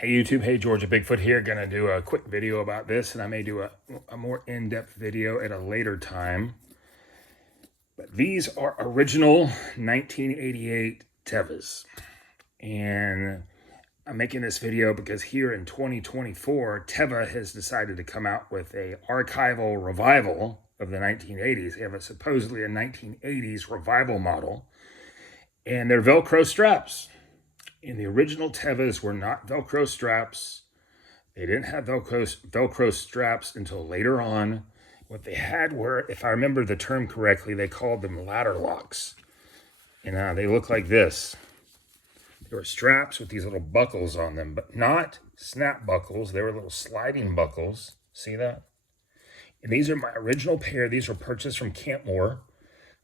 Hey YouTube, hey Georgia Bigfoot here. Gonna do a quick video about this, and I may do a more in-depth video at a later time. But these are original 1988 Tevas. And I'm making this video because here in 2024, Teva has decided to come out with a archival revival of the 1980s. They have supposedly a 1980s revival model, and they're Velcro straps. And the original Tevas were not Velcro straps. They didn't have Velcro straps until later on. What they had were, if I remember the term correctly, they called them ladder locks. And they look like this. They were straps with these little buckles on them, but not snap buckles. They were little sliding buckles. See that? And these are my original pair. These were purchased from Campmor.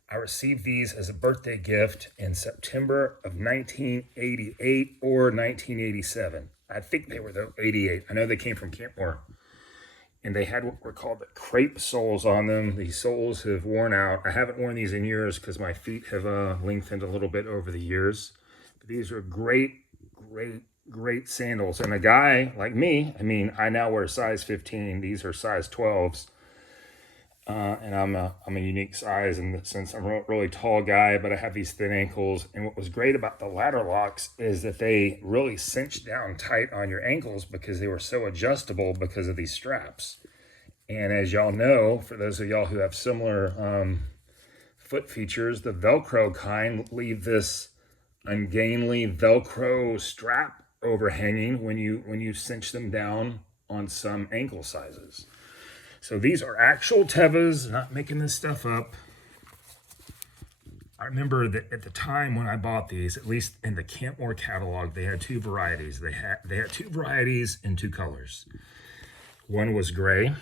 I received these as a birthday gift in September of 1988 or 1987. I think they were the 88. I know they came from Campmor. And they had what were called the crepe soles on them. These soles have worn out. I haven't worn these in years because my feet have lengthened a little bit over the years. But these are great sandals. And a guy like me, I now wear size 15. These are size 12s. And I'm a unique size in the sense I'm a really tall guy, but I have these thin ankles. And what was great about the ladder locks is that they really cinched down tight on your ankles because they were so adjustable because of these straps. And as y'all know, for those of y'all who have similar foot features, the Velcro kind leave this ungainly Velcro strap overhanging when you cinch them down on some ankle sizes. So these are actual Tevas, not making this stuff up. I remember that at the time when I bought these, at least in the Campmor catalog, they had two varieties. They had two varieties in two colors. One was gray,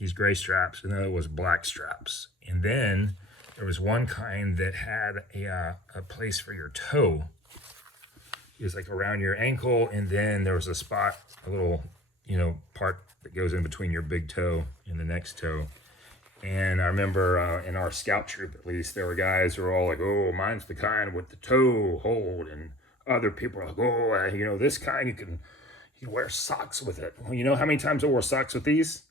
these gray straps, and the other was black straps. And then there was one kind that had a place for your toe. It was like around your ankle, and then there was a spot, a little, part that goes in between your big toe and the next toe. And I remember in our scout troop, at least, there were guys who were all like, oh, mine's the kind with the toe hold. And other people were like, oh, this kind, you can wear socks with it. Well, you know how many times I wore socks with these?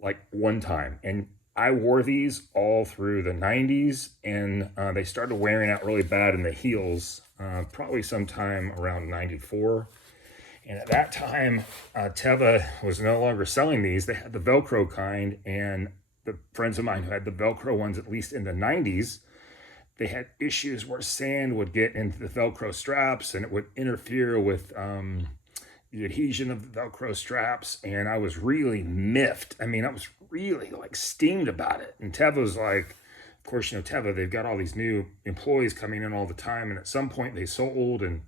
Like one time. And I wore these all through the 90s, and they started wearing out really bad in the heels, probably sometime around 94. And at that time, Teva was no longer selling these. They had the Velcro kind, and the friends of mine who had the Velcro ones, at least in the 90s, they had issues where sand would get into the Velcro straps, and it would interfere with the adhesion of the Velcro straps. And I was really miffed. I was really steamed about it. And Teva was like, of course, Teva, they've got all these new employees coming in all the time. And at some point they sold, and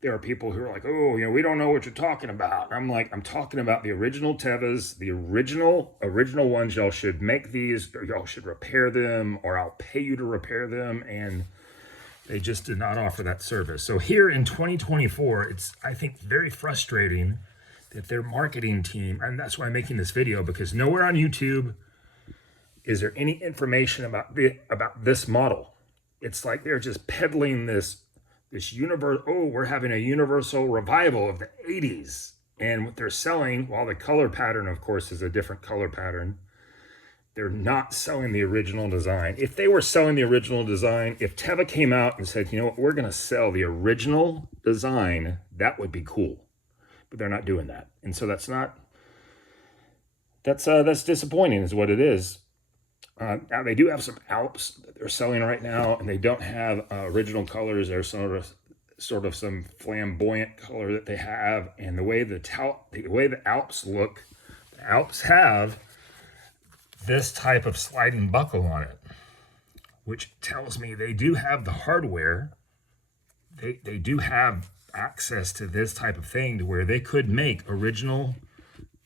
there are people who are like, oh, we don't know what you're talking about. I'm like, I'm talking about the original Tevas, the original ones. Y'all should make these, or y'all should repair them, or I'll pay you to repair them. And they just did not offer that service. So here in 2024, it's, I think, very frustrating that their marketing team, and that's why I'm making this video, because nowhere on YouTube is there any information about this model. It's like they're just peddling this we're having a universal revival of the 80s. And what they're selling, while the color pattern, of course, is a different color pattern, they're not selling the original design. If they were selling the original design, if Teva came out and said, you know what, we're going to sell the original design, that would be cool. But they're not doing that. And so that's disappointing is what it is. Now they do have some Alps that they're selling right now, and they don't have original colors. There's sort of some flamboyant color that they have, and the way the Alps look, the Alps have this type of sliding buckle on it, which tells me they do have the hardware. They do have access to this type of thing to where they could make original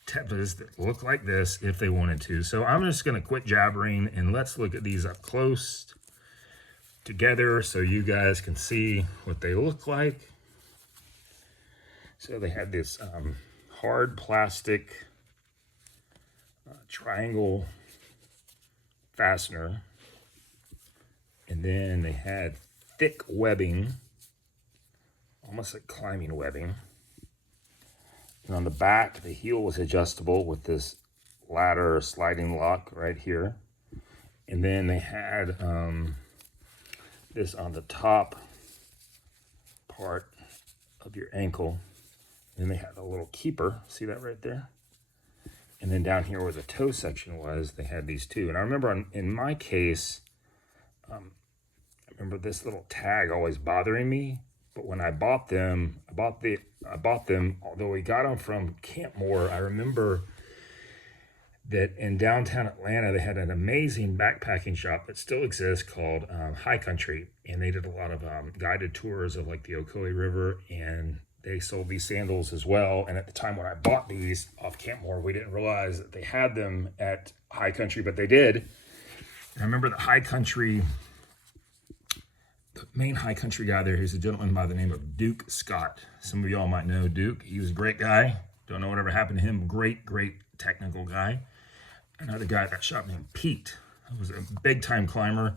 Tevas that look like this if they wanted to. So I'm just going to quit jabbering, and let's look at these up close together so you guys can see what they look like. So they had this hard plastic triangle fastener, and then they had thick webbing, almost like climbing webbing. And on the back, the heel was adjustable with this ladder or sliding lock right here. And then they had this on the top part of your ankle. And they had a little keeper. See that right there? And then down here where the toe section was, they had these two. And I remember in my case, I remember this little tag always bothering me. But when I bought them, although we got them from Campmor, I remember that in downtown Atlanta, they had an amazing backpacking shop that still exists called High Country. And they did a lot of guided tours of like the Ocoee River, and they sold these sandals as well. And at the time when I bought these off Campmor, we didn't realize that they had them at High Country, but they did. And I remember the High Country, the main High Country guy there, he's a gentleman by the name of Duke Scott. Some of y'all might know Duke. He was a great guy. Don't know whatever happened to him. Great technical guy. Another guy at that shop named Pete, who was a big time climber.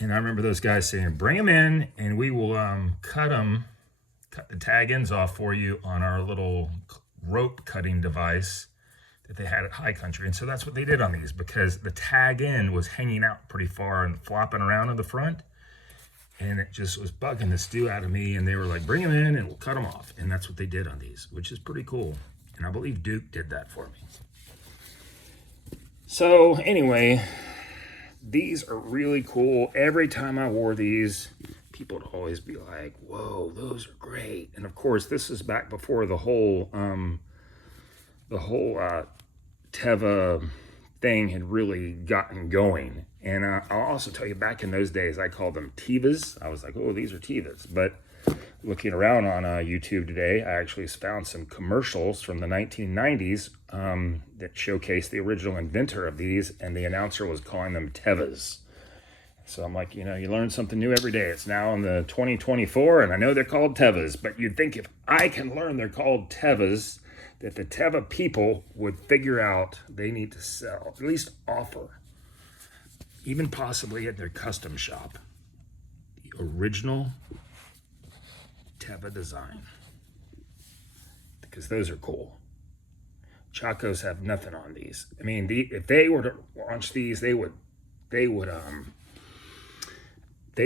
And I remember those guys saying, bring them in and we will cut the tag ends off for you on our little rope cutting device that they had at High Country. And so that's what they did on these, because the tag end was hanging out pretty far and flopping around in the front. And it just was bugging the stew out of me. And they were like, bring them in and we'll cut them off. And that's what they did on these, which is pretty cool. And I believe Duke did that for me. So anyway, these are really cool. Every time I wore these, people would always be like, whoa, those are great. And of course, this is back before the whole Teva thing had really gotten going. And I'll also tell you, back in those days, I called them Tevas. I was like, oh, these are Tevas. But looking around on YouTube today, I actually found some commercials from the 1990s that showcased the original inventor of these, and the announcer was calling them Tevas. So I'm like, you learn something new every day. It's now in the 2024, and I know they're called Tevas, but you'd think if I can learn they're called Tevas, that the Teva people would figure out they need to sell, at least offer, even possibly at their custom shop, the original Teva design, because those are cool. Chacos have nothing on these. I mean, if they were to launch these, they'd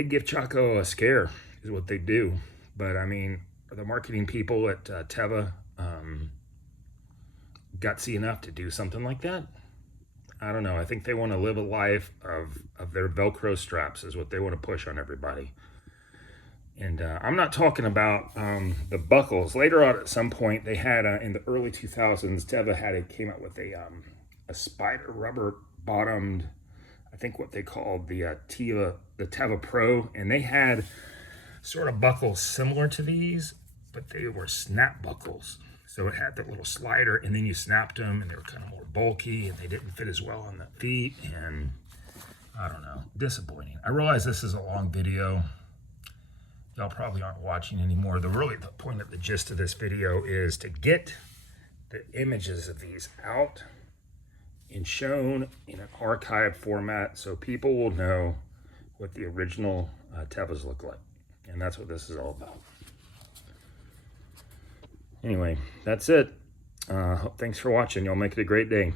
give Chaco a scare, is what they do. But I mean, the marketing people at Teva gutsy enough to do something like that? I don't know. I think they want to live a life of their Velcro straps is what they want to push on everybody. And I'm not talking about the buckles. Later on, at some point, they had in the early 2000s, Teva came out with a spider rubber bottomed, I think what they called the Teva Pro, and they had sort of buckles similar to these, but they were snap buckles. So it had that little slider, and then you snapped them, and they were kind of more bulky, and they didn't fit as well on the feet, and I don't know, disappointing. I realize this is a long video. Y'all probably aren't watching anymore. The point of the gist of this video is to get the images of these out and shown in an archive format so people will know what the original Tevas look like. And that's what this is all about. Anyway, that's it. Thanks for watching. Y'all make it a great day.